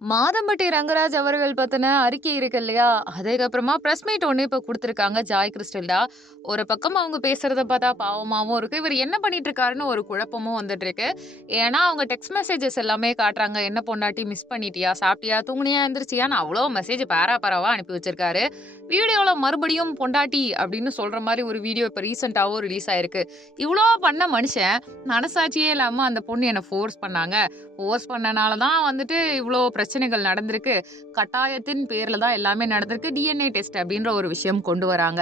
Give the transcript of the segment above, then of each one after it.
மாதம்பட்டி ரங்கராஜ் அவர்கள் பத்தின அறிக்கை இருக்கு இல்லையா? அதுக்கப்புறமா பிரஸ் மீட் ஒண்ணு இப்ப குடுத்துருக்காங்க ஜாய் கிறிஸ்டல்டா. ஒரு பக்கம் அவங்க பேசுறத பார்த்தா பாவமாவும் இருக்கு. இவரு என்ன பண்ணிட்டு இருக்காருன்னு ஒரு குழப்பமும் வந்துட்டு இருக்கு. ஏன்னா, அவங்க டெக்ஸ்ட் மெசேஜஸ் எல்லாமே காட்டுறாங்க. "என்ன பொண்டாட்டி மிஸ் பண்ணிட்டியா? சாப்பிட்டியா? தூங்குனியா? எந்திரிச்சியான்னு" அவ்ளோ மெசேஜ் பேராவா அனுப்பி வச்சிருக்காரு. வீடியோல மறுபடியும் பொண்டாட்டி அப்படின்னு சொல்ற மாரி ஒரு வீடியோ இப்ப ரீசென்ட்டாவும் ரிலீஸ் ஆயிருக்கு. இவ்ளோ பண்ண மனுஷன், மனசாட்சியே இல்லாம அந்த பொண்ணு என்ன ஃபோர்ஸ் பண்ணாங்க. ஃபோர்ஸ் பண்ணனால தான் வந்துட்டு இவ்ளோ பிரச்சனைகள் நடந்திருக்கு. கட்டாயத்தின் பேர்ல தான் எல்லாமே நடந்திருக்கு. டிஎன்ஏ டெஸ்ட் அப்படின்ற ஒரு விஷயம் கொண்டு வராங்க.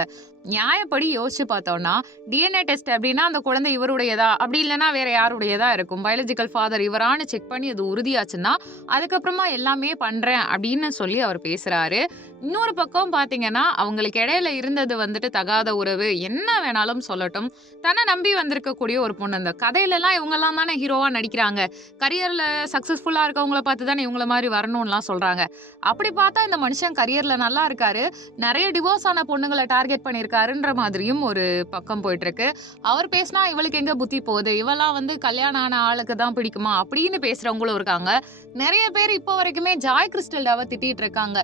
நியாயப்படி யோசிச்சு பார்த்தோம்னா, டிஎன்ஏ டெஸ்ட் அப்படின்னா அந்த குழந்தை இவருடையதா? அப்படி இல்லன்னா வேற யாருடையதா இருக்கும்? பயாலஜிக்கல் ஃபாதர் இவரான்னு செக் பண்ணி அது உறுதியாச்சுன்னா, அதுக்கப்புறமா எல்லாமே பண்றேன் அப்படின்னு சொல்லி அவர் பேசுறாரு. இன்னொரு பக்கம் பார்த்தீங்கன்னா, அவங்களுக்கு இடையில இருந்தது வந்துட்டு தகாத உறவு. என்ன வேணாலும் சொல்லட்டும். தன்ன நம்பி வந்திருக்கக்கூடிய ஒரு பொண்ணு. அந்த கதையிலலாம் இவங்கலாம் தானே ஹீரோவா நடிக்கிறாங்க. கரியர்ல சக்சஸ்ஃபுல்லா இருக்கவங்கள பார்த்து தானே இவங்கள மாரி வரணும்லாம் சொல்றாங்க. அப்படி பார்த்தா இந்த மனுஷன் கரியர்ல நல்லா இருக்காரு. நெறைய டிவோர்ஸ் ஆன பொண்ணுங்கள டார்கெட் பண்ணியிருக்காருன்ற மாதிரியும் ஒரு பக்கம் போயிட்டுருக்கு. அவர் பேசினா இவளுக்கு எங்க புத்தி போகுது? இவலாம் வந்து கல்யாணம் ஆன ஆளுக்கு தான் பிடிக்குமா? அப்படின்னு பேசுறவங்களும் இருக்காங்க. நெறைய பேர் இப்போ வரைக்குமே ஜாய் கிறிஸ்டல்டாவ திட்டிட்டு இருக்காங்க.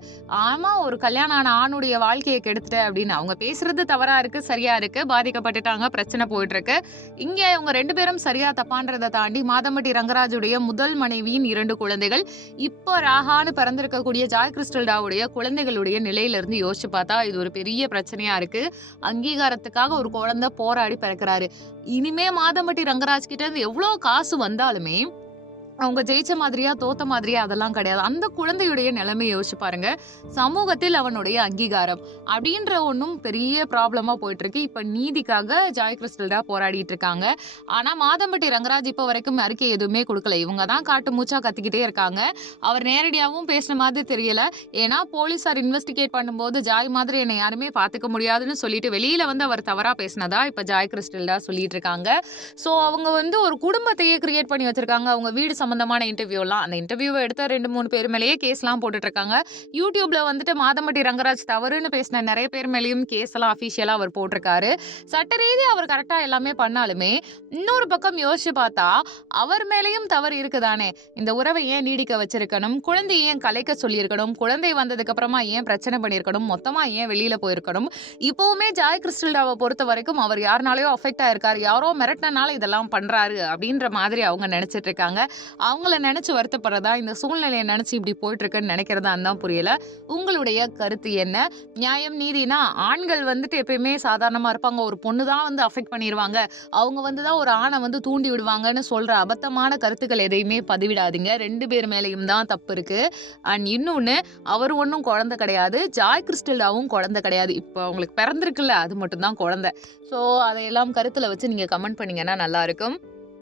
ஆமா, ஒரு கல்யாணம் ஆன ஆணுடைய வாழ்க்கைய கெடுத்துட்ட அப்படின்னு. அவங்க பேசுறது தவறா இருக்கு, சரியா இருக்கு. பாதிக்கப்பட்டுட்டாங்க. பிரச்சனை போயிட்டு இருக்கு. இங்க இவங்க 2 பேரும் சரியா தப்பான்றத தாண்டி மாதம்பட்டி ரங்கராஜுடைய முதல் மனைவியின் 2 குழந்தைகள், இப்போ ராகான்னு பிறந்திருக்கக்கூடிய ஜாய் கிறிஸ்டல்டாவுடைய குழந்தைகளுடைய நிலையில இருந்து யோசிச்சு பார்த்தா, இது ஒரு பெரிய பிரச்சனையா இருக்கு. அங்கீகாரத்துக்காக ஒரு குழந்தை போராடி பிறக்குறாரு. இனிமே மாதம்பட்டி ரங்கராஜ் கிட்ட இருந்து எவ்ளோ காசு வந்தாலுமே அவங்க ஜெயிச்ச மாதிரியா, தோத்த மாதிரியா அதெல்லாம் கிடையாது. அந்த குழந்தையுடைய நிலைமைய யோசிச்சு பாருங்க. சமூகத்தில் அவனுடைய அங்கீகாரம் அப்படின்ற ஒண்ணும் பெரிய ப்ராப்ளமா போயிட்டு இருக்கு. இப்ப நீதிக்காக ஜாய் கிறிஸ்டல்டா போராடிட்டு இருக்காங்க. ஆனா மாதம்பட்டி ரங்கராஜ் இப்ப வரைக்கும் அறிக்கை எதுவுமே குடுக்கல. இவங்க தான் காட்டு மூச்சா கத்திக்கிட்டே இருக்காங்க. அவர் நேரடியாவும் பேசின மாதிரி தெரியல. ஏன்னா போலீசார் இன்வெஸ்டிகேட் பண்ணும்போது ஜாய் மாதிரி என்னை யாருமே பாத்துக்க முடியாதுன்னு சொல்லிட்டு வெளியில வந்து அவர் தவறா பேசினதா இப்ப ஜாய் கிறிஸ்டல்டா சொல்லிட்டு இருக்காங்க. சோ அவங்க வந்து ஒரு குடும்பத்தையே கிரியேட் பண்ணி வச்சிருக்காங்க. அவங்க வீடு சம்பந்தமான இன்டர்வியூலாம் அந்த இன்டர்வியூவை எடுத்த 2-3 பேர் மேலேயே கேஸ்லாம் போட்டுட்டு இருக்காங்க. யூடியூப்ல வந்துட்டு மாதம்பட்டி ரங்கராஜ் தவறுன்னு பேசின நிறைய பேர் மேலேயும் கேஸ் எல்லாம் அபிஷியலா அவர் போட்டிருக்காரு. சட்ட ரீதியா அவர் கரெக்டா எல்லாமே பண்ணாலுமே இன்னொரு பக்கம் யோசிச்சு பார்த்தா அவர் மேலேயும் தவறு இருக்குதானே. இந்த உறவை ஏன் நீடிக்க வச்சிருக்கணும்? குழந்தை ஏன் கலைக்க சொல்லியிருக்கணும்? குழந்தை வந்ததுக்கு அப்புறமா ஏன் பிரச்சனை பண்ணியிருக்கணும்? மொத்தமா ஏன் வெளியில போயிருக்கணும்? இப்பவுமே ஜாய் கிறிஸ்டல்டாவை பொறுத்த வரைக்கும் அவர் யாருனாலயோ அஃபெக்ட் ஆயிருக்காரு, யாரோ மிரட்டினால இதெல்லாம் பண்றாரு அப்படின்ற மாதிரி அவங்க நினைச்சிட்டு இருக்காங்க. அவங்கள நினைச்சு வருத்தப்படுறதா, இந்த சூழ்நிலையை நினைச்சு இப்படி போயிட்டு இருக்குன்னு நினைக்கிறதா தான் புரியல. உங்களுடைய கருத்து என்ன? நியாயம் நீதினா ஆண்கள் வந்துட்டு எப்பயுமே சாதாரணமா இருப்பாங்க. ஒரு பொண்ணு தான் வந்து அஃபெக்ட் பண்ணிருவாங்க. அவங்க வந்து தான் ஒரு ஆணை வந்து தூண்டி விடுவாங்கன்னு சொல்ற அபத்தமான கருத்துக்கள் எதையுமே பதிவிடாதீங்க. 2 பேர் மேலேயும் தான் தப்பு இருக்கு. அண்ட் இன்னொன்னு, அவர் ஒன்றும் குழந்தை கிடையாது. ஜாய் கிறிஸ்டல்டாவும் குழந்தை கிடையாது. இப்போ அவங்களுக்கு பிறந்திருக்குல்ல, அது மட்டும் தான் குழந்தை. ஸோ அதையெல்லாம் கருத்துல வச்சு நீங்க கமெண்ட் பண்ணீங்கன்னா நல்லா இருக்கும்.